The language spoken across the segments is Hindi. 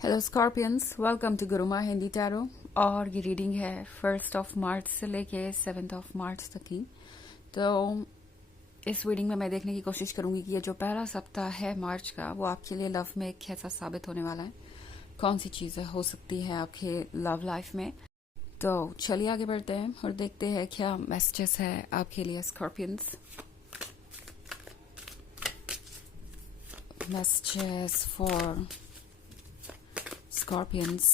Hello scorpions, welcome to Guruma Hindi tarot. और ये रीडिंग है 1 मार्च से लेके 7 मार्च तक की। तो इस रीडिंग में मैं देखने की कोशिश करूंगी कि ये जो पहला सप्ताह है मार्च का, वो आपके लिए लव में कैसा साबित होने वाला है, कौन सी चीज़ें हो सकती है आपके लव लाइफ में। तो चलिए आगे बढ़ते हैं और देखते हैं क्या मैसेजेस है आपके लिए Scorpions. Messages for Scorpions.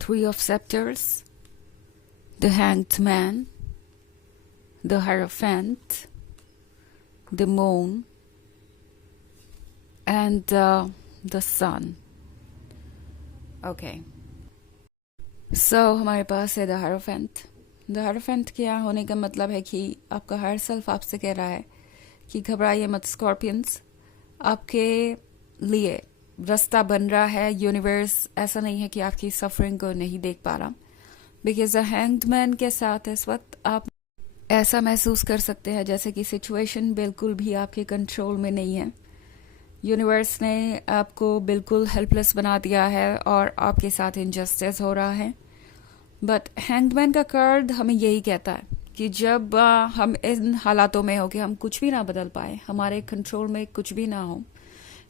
Three of Scepters, the Hanged Man, the Hierophant, the Moon, and the Sun. Okay. So हमारे पास है द हायरोफेंट। द हायरोफेंट के यहाँ होने का मतलब है कि आपका हायर सेल्फ आपसे कह रहा है कि घबराइए मत स्कॉर्पियंस, आपके लिए रास्ता बन रहा है। यूनिवर्स ऐसा नहीं है कि आपकी सफरिंग को नहीं देख पा रहा, बिकॉज द हैंग्ड मैन के साथ इस वक्त आप ऐसा महसूस कर सकते हैं जैसे कि सिचुएशन बिल्कुल भी आपके कंट्रोल में नहीं है। यूनिवर्स ने आपको बिल्कुल हेल्पलेस बना दिया है और आपके साथ इनजस्टिस हो रहा है। बट हैंगमैन का कार्ड हमें यही कहता है कि जब हम इन हालातों में हो कि हम कुछ भी ना बदल पाए, हमारे कंट्रोल में कुछ भी ना हो,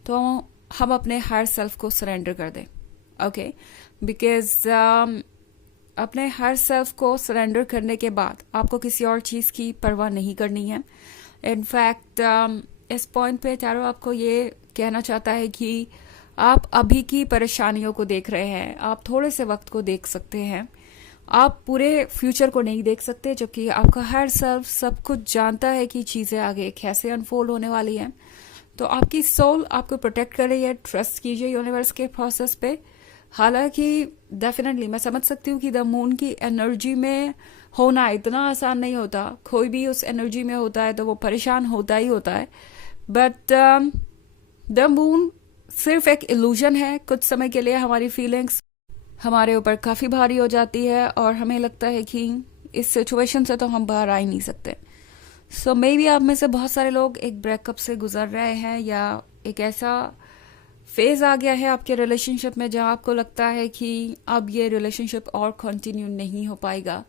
तो हम अपने हायर सेल्फ को सरेंडर कर दें। ओके, बिकॉज अपने हायर सेल्फ को सरेंडर करने के बाद आपको किसी और चीज़ की परवाह नहीं करनी है। इनफैक्ट इस पॉइंट पे चारों आपको ये कहना चाहता है कि आप अभी की परेशानियों को देख रहे हैं, आप थोड़े से वक्त को देख सकते हैं, आप पूरे फ्यूचर को नहीं देख सकते, जबकि आपका हायर सेल्फ सब कुछ जानता है कि चीज़ें आगे कैसे अनफोल्ड होने वाली हैं। तो आपकी सोल आपको प्रोटेक्ट कर रही है। ट्रस्ट कीजिए यूनिवर्स के प्रोसेस पे। हालांकि डेफिनेटली मैं समझ सकती हूँ कि द मून की एनर्जी में होना इतना आसान नहीं होता। कोई भी उस एनर्जी में होता है तो वो परेशान होता ही होता है। बट द मून सिर्फ एक इल्यूजन है। कुछ समय के लिए हमारी फीलिंग्स हमारे ऊपर काफ़ी भारी हो जाती है और हमें लगता है कि इस सिचुएशन से तो हम बाहर आ ही नहीं सकते। सो मे बी आप में से बहुत सारे लोग एक ब्रेकअप से गुजर रहे हैं, या एक ऐसा फेज आ गया है आपके रिलेशनशिप में जहां आपको लगता है कि अब ये रिलेशनशिप और कंटिन्यू नहीं हो पाएगा।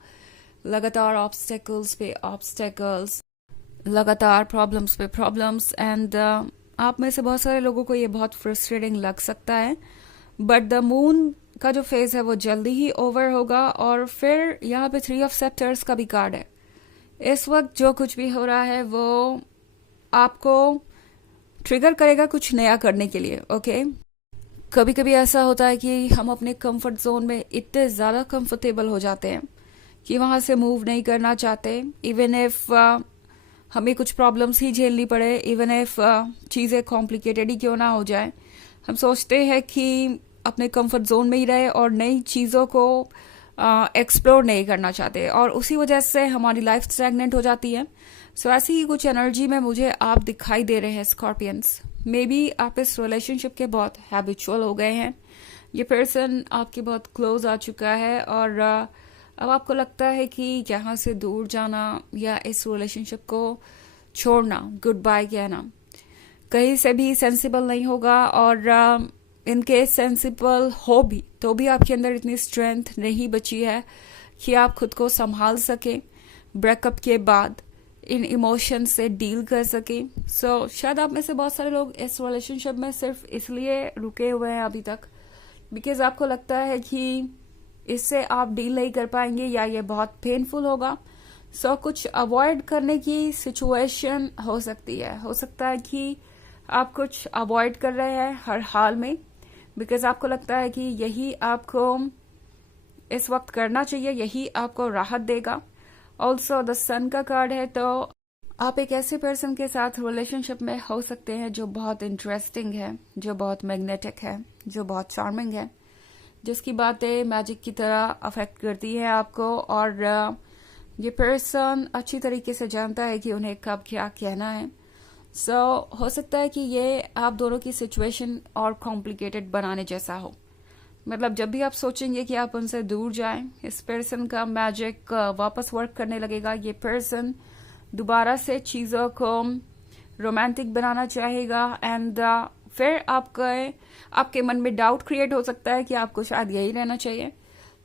लगातार ऑब्स्टेकल्स पे ऑब्स्टेकल्स, लगातार प्रॉब्लम्स पे प्रॉब्लम्स, एंड आप में से बहुत सारे लोगों को ये बहुत फ्रस्ट्रेटिंग लग सकता है। बट द मून का जो फेज है वो जल्दी ही ओवर होगा। और फिर यहाँ पे 3 ऑफ सेप्टर्स का भी कार्ड है। इस वक्त जो कुछ भी हो रहा है वो आपको ट्रिगर करेगा कुछ नया करने के लिए। ओके, कभी कभी ऐसा होता है कि हम अपने कंफर्ट जोन में इतने ज़्यादा कंफर्टेबल हो जाते हैं कि वहाँ से मूव नहीं करना चाहते। इवन इफ हमें कुछ प्रॉब्लम्स ही झेलनी पड़े, इवन इफ चीज़ें कॉम्प्लिकेटेड ही क्यों ना हो जाए, हम सोचते हैं कि अपने कंफर्ट जोन में ही रहे और नई चीज़ों को एक्सप्लोर नहीं करना चाहते, और उसी वजह से हमारी लाइफ स्टैग्नेंट हो जाती है। सो ऐसी ही कुछ एनर्जी में मुझे आप दिखाई दे रहे हैं स्कॉर्पियंस। मे बी आप इस रिलेशनशिप के बहुत हैबिचुअल हो गए हैं, ये पर्सन आपके बहुत क्लोज आ चुका है, और अब आपको लगता है कि यहाँ से दूर जाना या इस रिलेशनशिप को छोड़ना, गुड बाय कहना, कहीं से भी सेंसिबल नहीं होगा। और इनके सेंसिबल हो भी तो भी आपके अंदर इतनी स्ट्रेंथ नहीं बची है कि आप खुद को संभाल सके, ब्रेकअप के बाद इन इमोशन से डील कर सके। सो शायद आप में से बहुत सारे लोग इस रिलेशनशिप में सिर्फ इसलिए रुके हुए हैं अभी तक बिकॉज आपको लगता है कि इससे आप डील नहीं कर पाएंगे या ये बहुत पेनफुल होगा। सो कुछ अवॉइड करने की सिचुएशन हो सकती है। हो सकता है कि आप कुछ अवॉइड कर रहे हैं हर हाल में बिकॉज आपको लगता है कि यही आपको इस वक्त करना चाहिए, यही आपको राहत देगा। ऑल्सो द सन का कार्ड है, तो आप एक ऐसे पर्सन के साथ रिलेशनशिप में हो सकते हैं जो बहुत इंटरेस्टिंग है, जो बहुत मैग्नेटिक है, जो बहुत चार्मिंग है, जिसकी बातें मैजिक की तरह अफेक्ट करती है आपको। और ये पर्सन अच्छी तरीके से जानता है कि उन्हें कब क्या कहना है। हो सकता है कि ये आप दोनों की सिचुएशन और कॉम्प्लिकेटेड बनाने जैसा हो। मतलब जब भी आप सोचेंगे कि आप उनसे दूर जाएं, इस पर्सन का मैजिक वापस वर्क करने लगेगा। ये पर्सन दोबारा से चीज़ों को रोमांटिक बनाना चाहेगा एंड फिर आपके मन में डाउट क्रिएट हो सकता है कि आपको शायद यही रहना चाहिए।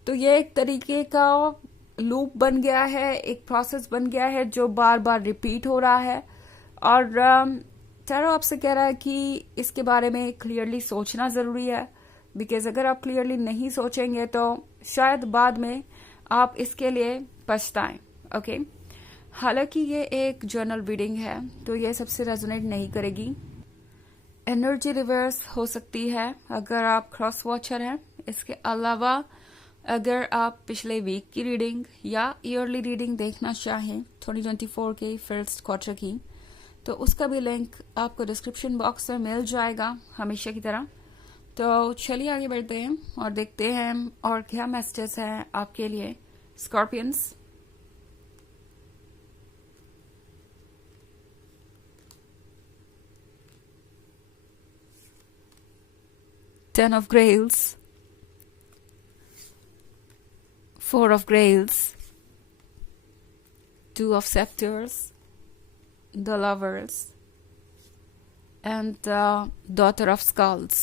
तो ये एक तरीके का लूप बन गया है, एक प्रोसेस बन गया है जो बार बार रिपीट हो रहा है। और टैरो आपसे कह रहा है कि इसके बारे में क्लियरली सोचना ज़रूरी है, बिकॉज अगर आप क्लियरली नहीं सोचेंगे तो शायद बाद में आप इसके लिए पछताएं। ओके, हालांकि ये एक जर्नल रीडिंग है तो ये सबसे रेजोनेट नहीं करेगी। एनर्जी रिवर्स हो सकती है अगर आप क्रॉस वॉचर हैं। इसके अलावा अगर आप पिछले वीक की रीडिंग या ईयरली रीडिंग देखना चाहें 2024 के फर्स्ट क्वार्टर की, तो उसका भी लिंक आपको डिस्क्रिप्शन बॉक्स में मिल जाएगा हमेशा की तरह। तो चलिए आगे बढ़ते हैं और देखते हैं और क्या मैसेजेस हैं आपके लिए Scorpions. Ten of Grails, Four of Grails, Two of Scepters, The Lovers, and the Daughter of Skulls.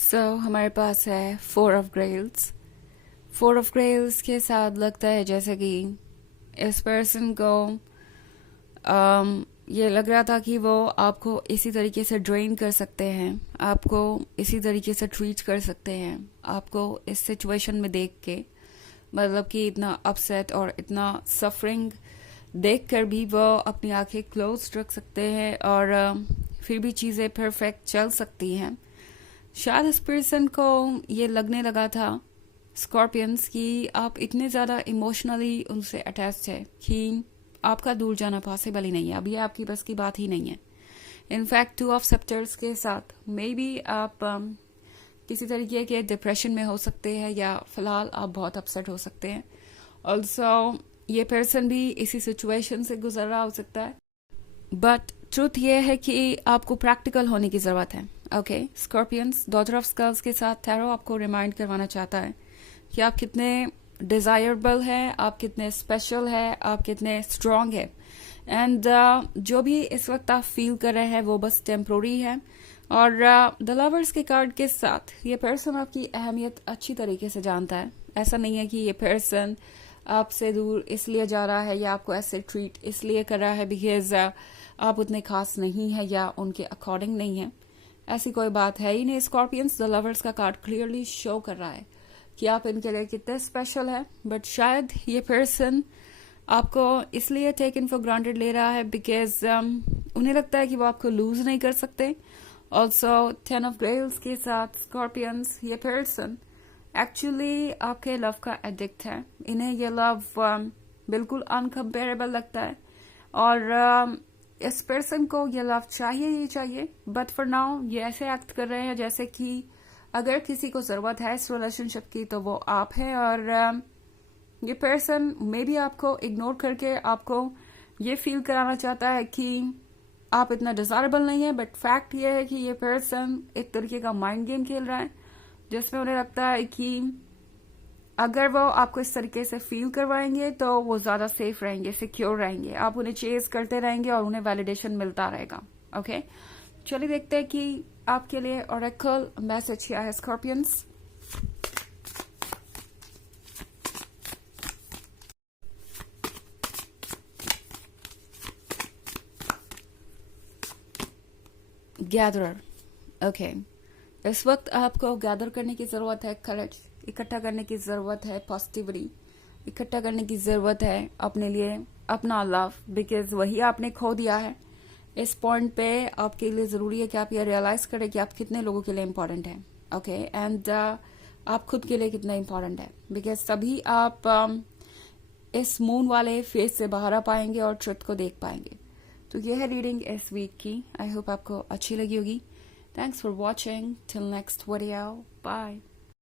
So हमारे पास है Four of Grails. Four of Grails के साथ लगता है जैसे कि इस पर्सन को ये लग रहा था कि वो आपको इसी तरीके से ड्रेन कर सकते हैं, आपको इसी तरीके से ट्रीट कर सकते हैं, आपको इस सिचुएशन में देख के, मतलब कि इतना अपसेट और इतना सफरिंग देख कर भी वो अपनी आंखें क्लोज रख सकते हैं और फिर भी चीज़ें परफेक्ट चल सकती हैं। शायद इस पर्सन को ये लगने लगा था स्कॉर्पियंस कि आप इतने ज़्यादा इमोशनली उनसे अटैच्ड है कि आपका दूर जाना पॉसिबल ही नहीं है, अभी आपकी बस की बात ही नहीं है। इनफैक्ट टू ऑफ सेप्टर्स के साथ मे बी आप किसी तरीके के डिप्रेशन में हो सकते हैं या फिलहाल आप बहुत अपसेट हो सकते हैं। ऑल्सो ये पर्सन भी इसी सिचुएशन से गुजर रहा हो सकता है, बट ट्रूथ ये है कि आपको प्रैक्टिकल होने की ज़रूरत है। Okay Scorpions, daughter of skulls के साथ टैरो आपको रिमाइंड करवाना चाहता है कि आप कितने डिजायरेबल है, आप कितने स्पेशल है, आप कितने स्ट्रांग है एंड जो भी इस वक्त आप फील कर रहे हैं वो बस टेम्प्रोरी है। और द लवर्स के कार्ड के साथ ये पर्सन आपकी अहमियत अच्छी तरीके से जानता है। ऐसा नहीं है कि ये पर्सन आपसे दूर इसलिए जा रहा है या आपको ऐसे ट्रीट इसलिए कर रहा है बिकॉज आप उतने खास नहीं है या उनके अकॉर्डिंग नहीं है, ऐसी कोई बात है ही नहीं। स्कॉर्पियंस, द लवर्स का कार्ड क्लियरली शो कर रहा है कि आप इनके लिए कितने स्पेशल है, बट शायद ये पर्सन आपको इसलिए टेक इन फॉर ग्रांटेड ले रहा है बिकॉज उन्हें लगता है कि वो आपको लूज नहीं कर सकते। ऑल्सो 10 ऑफ ग्रेल्स के साथ स्कॉर्पियंस, ये पर्सन एक्चुअली आपके लव का एडिक्ट है। इन्हें ये लव बिल्कुल अनकम्पेरेबल लगता है और इस पर्सन को ये लव चाहिए ही चाहिए, बट फॉर नाउ ये ऐसे एक्ट कर रहे हैं जैसे कि अगर किसी को जरूरत है इस रिलेशनशिप की तो वो आप है। और ये पर्सन मे बी आपको इग्नोर करके आपको ये फील कराना चाहता है कि आप इतना डिजायरेबल नहीं है, बट फैक्ट ये है कि ये पर्सन एक तरीके का माइंड गेम खेल रहा है जिसमें उन्हें लगता है कि अगर वो आपको इस तरीके से फील करवाएंगे तो वो ज्यादा सेफ रहेंगे, सिक्योर रहेंगे, आप उन्हें चेज करते रहेंगे और उन्हें वैलिडेशन मिलता रहेगा। ओके चलिए देखते हैं कि आपके लिए ओरेकल मैसेज क्या है स्कॉर्पियंस। गैदरर, ओके इस वक्त आपको गैदर करने की जरूरत है, करेज इकट्ठा करने की जरूरत है, पॉजिटिविटी इकट्ठा करने की जरूरत है अपने लिए, अपना लव, बिकॉज वही आपने खो दिया है। इस पॉइंट पे आपके लिए जरूरी है कि आप ये रियलाइज करें कि आप कितने लोगों के लिए इम्पोर्टेंट हैं। ओके एंड आप खुद के लिए कितना इम्पोर्टेंट है, बिकॉज तभी आप इस मून वाले फेज से बाहर आ पाएंगे और ट्रुथ को देख पाएंगे। तो ये है रीडिंग इस वीक की, आई होप आपको अच्छी लगी होगी। Thanks for watching, till next video, bye.